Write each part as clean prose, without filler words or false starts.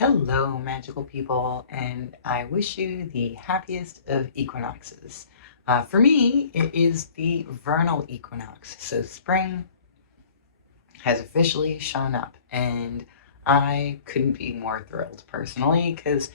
Hello, magical people, and I wish you the happiest of equinoxes. For me, it is the vernal equinox, so spring has officially shown up, and I couldn't be more thrilled personally because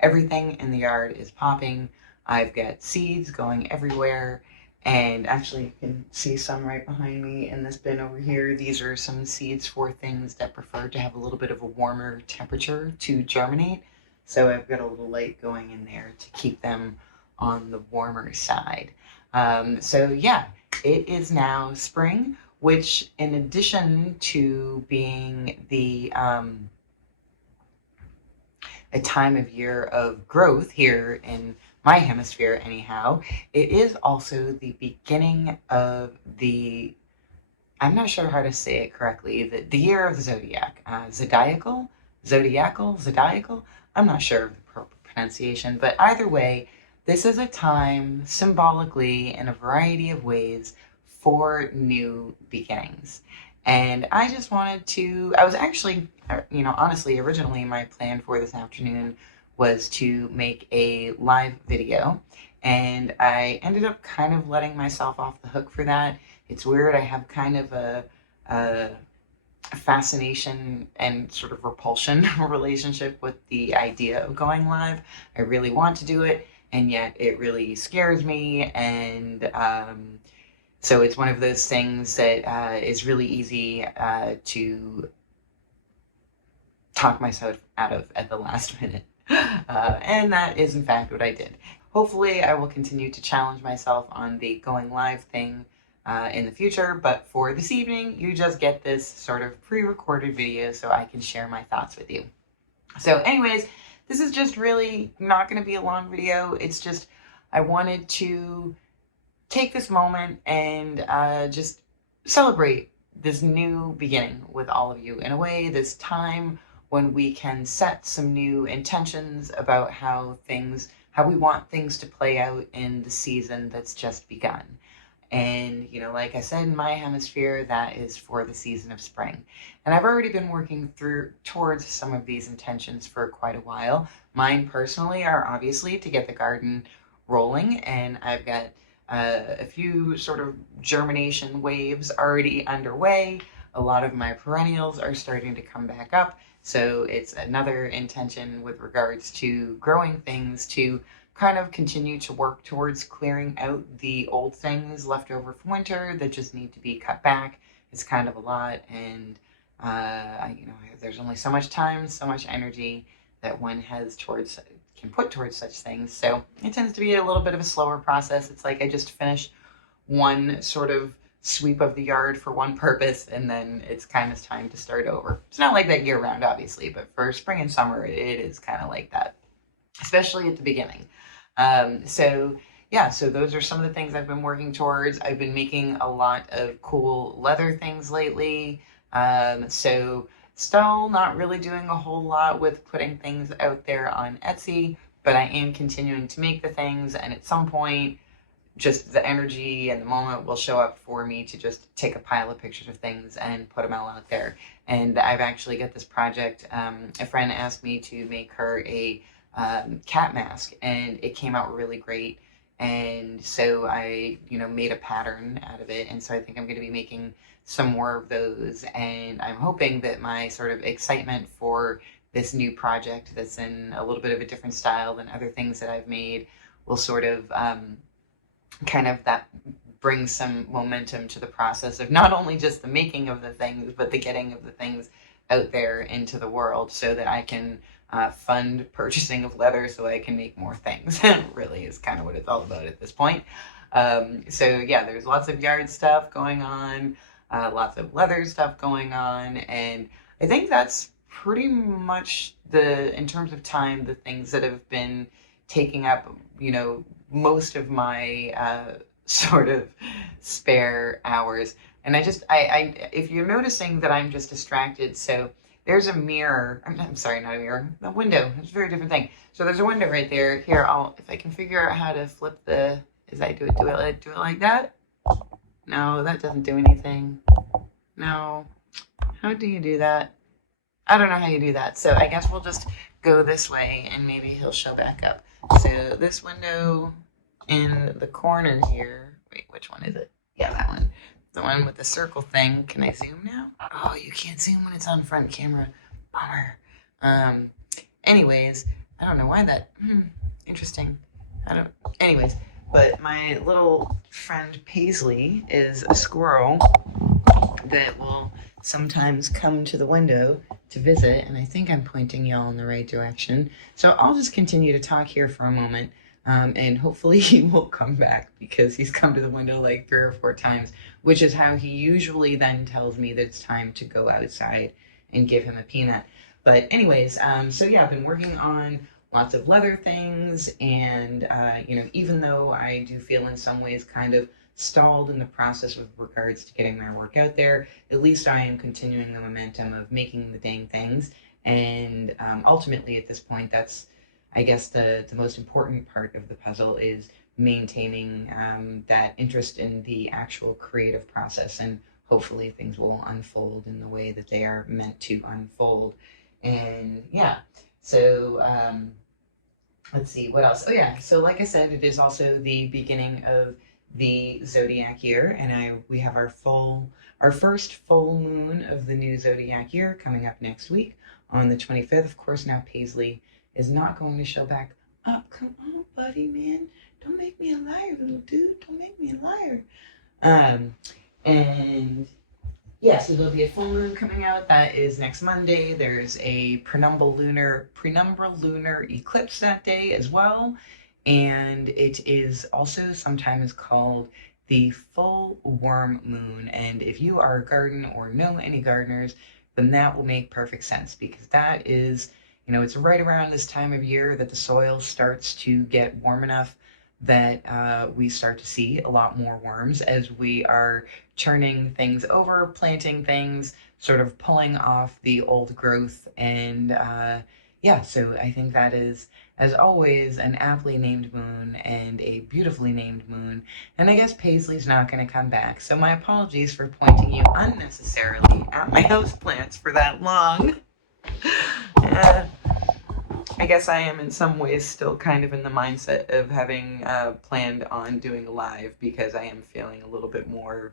everything in the yard is popping. I've got seeds going everywhere, and actually, you can see some right behind me in this bin over here. These are some seeds for things that prefer to have a little bit of a warmer temperature to germinate. So I've got a little light going in there to keep them on the warmer side. So it is now spring, which in addition to being a time of year of growth here in my hemisphere anyhow, it is also the beginning of I'm not sure how to say it correctly, the year of the zodiac. Zodiacal? I'm not sure of the proper pronunciation, but either way, this is a time symbolically in a variety of ways for new beginnings. And I just wanted to, I was actually, honestly, originally my plan for this afternoon was to make a live video. And I ended up kind of letting myself off the hook for that. It's weird. I have kind of a fascination and sort of repulsion relationship with the idea of going live. I really want to do it, and yet it really scares me. And so it's one of those things that is really easy to talk myself out of at the last minute. And that is, in fact, what I did. Hopefully, I will continue to challenge myself on the going live thing in the future, but for this evening, you just get this sort of pre-recorded video so I can share my thoughts with you. So anyways, this is just really not going to be a long video. It's just, I wanted to take this moment and just celebrate this new beginning with all of you in a way, this time when we can set some new intentions about how we want things to play out in the season that's just begun. And, like I said, in my hemisphere, that is for the season of spring. And I've already been working towards some of these intentions for quite a while. Mine personally are obviously to get the garden rolling, and I've got a few sort of germination waves already underway. A lot of my perennials are starting to come back up. So it's another intention with regards to growing things to kind of continue to work towards clearing out the old things left over from winter that just need to be cut back. It's kind of a lot, and there's only so much time, so much energy that one can put towards such things. So it tends to be a little bit of a slower process. It's like I just finished one sort of sweep of the yard for one purpose, and then it's kind of time to start over. It's not like that year round, obviously, but for spring and summer, it is kind of like that, especially at the beginning. So those are some of the things I've been working towards. I've been making a lot of cool leather things lately. So still not really doing a whole lot with putting things out there on Etsy, but I am continuing to make the things, and at some point, just the energy and the moment will show up for me to just take a pile of pictures of things and put them all out there. And I've actually got this project. A friend asked me to make her a cat mask, and it came out really great. And so I, made a pattern out of it. And so I think I'm going to be making some more of those. And I'm hoping that my sort of excitement for this new project that's in a little bit of a different style than other things that I've made will sort of kind of that brings some momentum to the process of not only just the making of the things, but the getting of the things out there into the world so that I can fund purchasing of leather so I can make more things. Really is kind of what it's all about at this point. There's lots of yard stuff going on, lots of leather stuff going on, and I think that's pretty much in terms of time, the things that have been taking up, most of my sort of spare hours. And if you're noticing that I'm just distracted, so there's a mirror. I'm sorry, not a mirror. A window. It's a very different thing. So there's a window right there. Here, if I can figure out how to flip do it like that? No, that doesn't do anything. No. How do you do that? I don't know how you do that. So I guess we'll just go this way and maybe he'll show back up. So this window in the corner here, wait, which one is it? Yeah, that one. The one with the circle thing. Can I zoom now? Oh, you can't zoom when it's on front camera. Bummer. Anyways, I don't know why that, interesting. Anyways, but my little friend Paisley is a squirrel that will sometimes come to the window to visit, and I think I'm pointing y'all in the right direction. So I'll just continue to talk here for a moment, and hopefully he will come back because he's come to the window like 3 or 4 times, which is how he usually then tells me that it's time to go outside and give him a peanut. But anyways, so yeah, I've been working on lots of leather things, and even though I do feel in some ways kind of stalled in the process with regards to getting my work out there, at least I am continuing the momentum of making the dang things. And ultimately at this point, that's, I guess, the most important part of the puzzle is maintaining that interest in the actual creative process, and hopefully things will unfold in the way that they are meant to unfold. And yeah, so let's see, what else? Oh yeah, so like I said, it is also the beginning of the zodiac year, and we have our first full moon of the new zodiac year coming up next week on the 25th. Of course, now Paisley is not going to show back up. Come on, buddy, man. Don't make me a liar, little dude. Don't make me a liar. And yeah, so there'll be a full moon coming out. That is next Monday. There's a penumbral lunar eclipse that day as well. And it is also sometimes called the full worm moon. And if you are a garden or know any gardeners, then that will make perfect sense, because that is, it's right around this time of year that the soil starts to get warm enough that we start to see a lot more worms as we are turning things over, planting things, sort of pulling off the old growth. And yeah, so I think that is, as always, an aptly named moon and a beautifully named moon. And I guess Paisley's not going to come back. So my apologies for pointing you unnecessarily at my houseplants for that long. I guess I am in some ways still kind of in the mindset of having planned on doing a live, because I am feeling a little bit more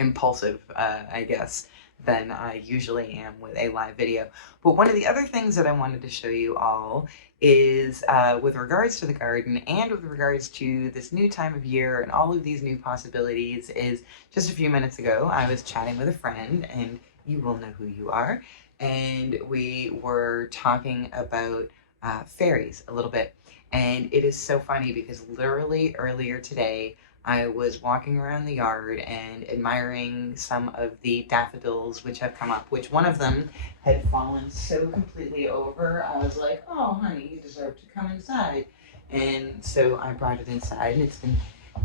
impulsive, I guess, than I usually am with a live video. But one of the other things that I wanted to show you all is with regards to the garden and with regards to this new time of year and all of these new possibilities, is just a few minutes ago I was chatting with a friend, and you will know who you are, and we were talking about fairies a little bit. And it is so funny because literally earlier today I was walking around the yard and admiring some of the daffodils which have come up, which one of them had fallen so completely over. I was like, oh honey, you deserve to come inside. And so I brought it inside, and it's been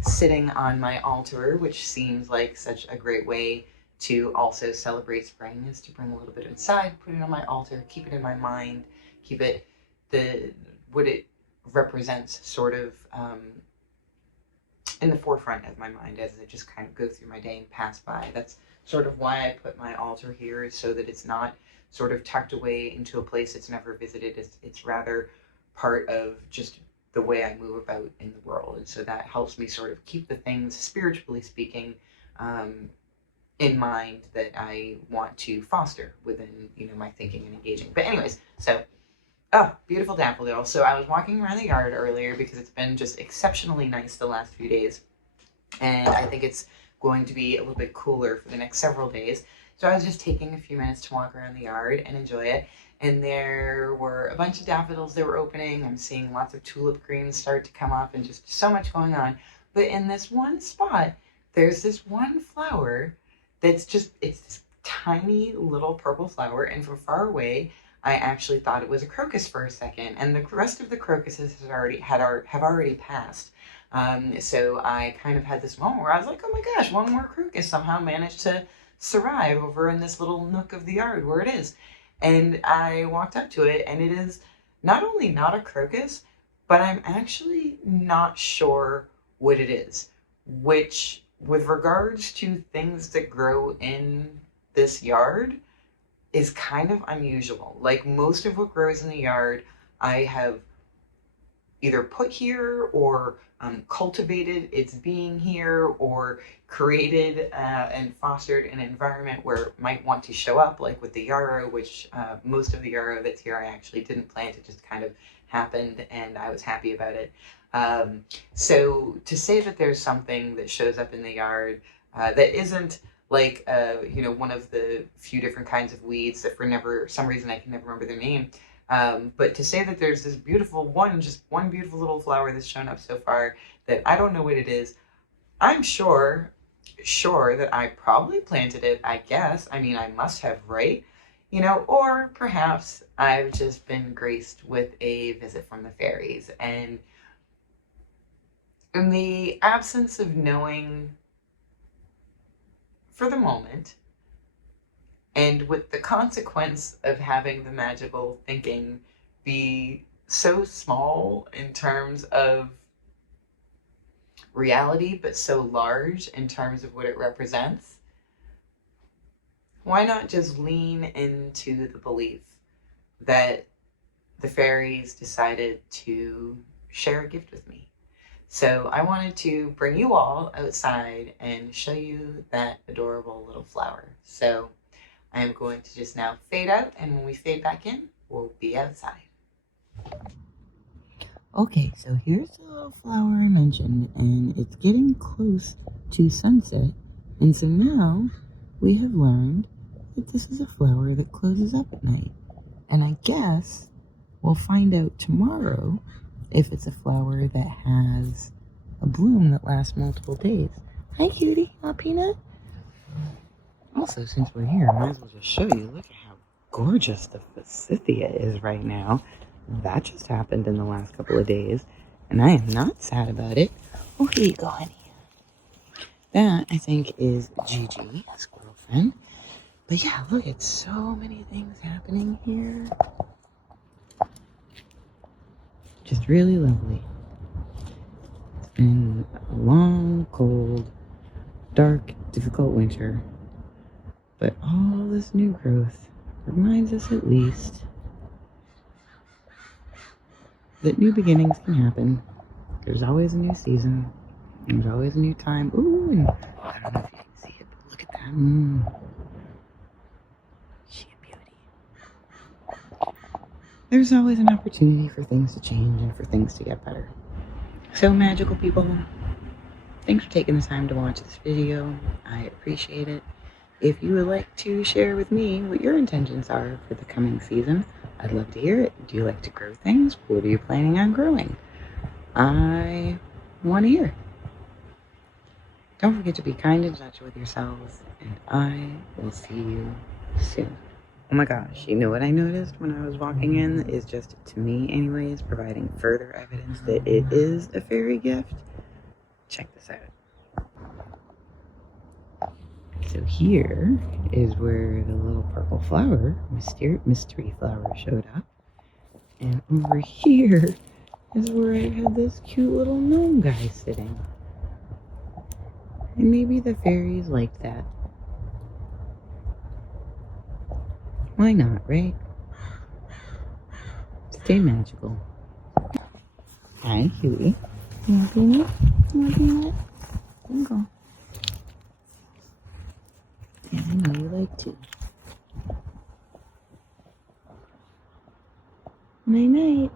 sitting on my altar, which seems like such a great way to also celebrate spring, is to bring a little bit inside, put it on my altar, keep it in my mind, keep it what it represents sort of in the forefront of my mind as I just kind of go through my day and pass by. That's sort of why I put my altar here, is so that it's not sort of tucked away into a place it's never visited. It's rather part of just the way I move about in the world. And so that helps me sort of keep the things, spiritually speaking, in mind that I want to foster within, my thinking and engaging. But anyways, so, oh, beautiful daffodil. So I was walking around the yard earlier because it's been just exceptionally nice the last few days. And I think it's going to be a little bit cooler for the next several days. So I was just taking a few minutes to walk around the yard and enjoy it. And there were a bunch of daffodils that were opening. I'm seeing lots of tulip greens start to come up, and just so much going on. But in this one spot, there's this one flower it's this tiny little purple flower, and from far away, I actually thought it was a crocus for a second, and the rest of the crocuses have already passed. So I kind of had this moment where I was like, oh my gosh, one more crocus somehow managed to survive over in this little nook of the yard where it is. And I walked up to it, and it is not only not a crocus, but I'm actually not sure what it is, which, with regards to things that grow in this yard, is kind of unusual. Like most of what grows in the yard, I have either put here or cultivated its being here, or created and fostered an environment where it might want to show up, like with the yarrow, which most of the yarrow that's here I actually didn't plant. It just kind of happened and I was happy about it. So to say that there's something that shows up in the yard that isn't like one of the few different kinds of weeds that for some reason I can never remember their name. But to say that there's this just one beautiful little flower that's shown up so far that I don't know what it is, I'm sure that I probably planted it, I guess. I mean, I must have, right? Or perhaps I've just been graced with a visit from the fairies. And in the absence of knowing for the moment, and with the consequence of having the magical thinking be so small in terms of reality, but so large in terms of what it represents, why not just lean into the belief that the fairies decided to share a gift with me? So I wanted to bring you all outside and show you that adorable little flower. So I am going to just now fade out, and when we fade back in, we'll be outside. Okay, so here's the little flower I mentioned, and it's getting close to sunset, and so now we have learned that this is a flower that closes up at night. And I guess we'll find out tomorrow if it's a flower that has a bloom that lasts multiple days. Hi, cutie. Hi, Peanut. Also, since we're here, I might as well just show you. Look at how gorgeous the forsythia is right now. That just happened in the last couple of days, and I am not sad about it. Oh, here you go, honey. That, I think, is Gigi, his girlfriend. But yeah, look, it's so many things happening here. Just really lovely. It's been a long, cold, dark, difficult winter. But all this new growth reminds us at least that new beginnings can happen. There's always a new season. There's always a new time. Ooh, and I don't know if you can see it, but look at that. She a beauty. There's always an opportunity for things to change and for things to get better. So, magical people, thanks for taking the time to watch this video. I appreciate it. If you would like to share with me what your intentions are for the coming season, I'd love to hear it. Do you like to grow things? What are you planning on growing? I want to hear. Don't forget to be kind and gentle with yourselves, and I will see you soon. Oh my gosh, you know what I noticed when I was walking in is just, to me anyways, providing further evidence that it is a fairy gift. Check this out. So here is where the little purple flower, mystery flower, showed up. And over here is where I had this cute little gnome guy sitting. And maybe the fairies liked that. Why not, right? Stay magical. Hi, cutie. You want peanut? You want peanut? There you go. Yeah, I know you like to. Night night.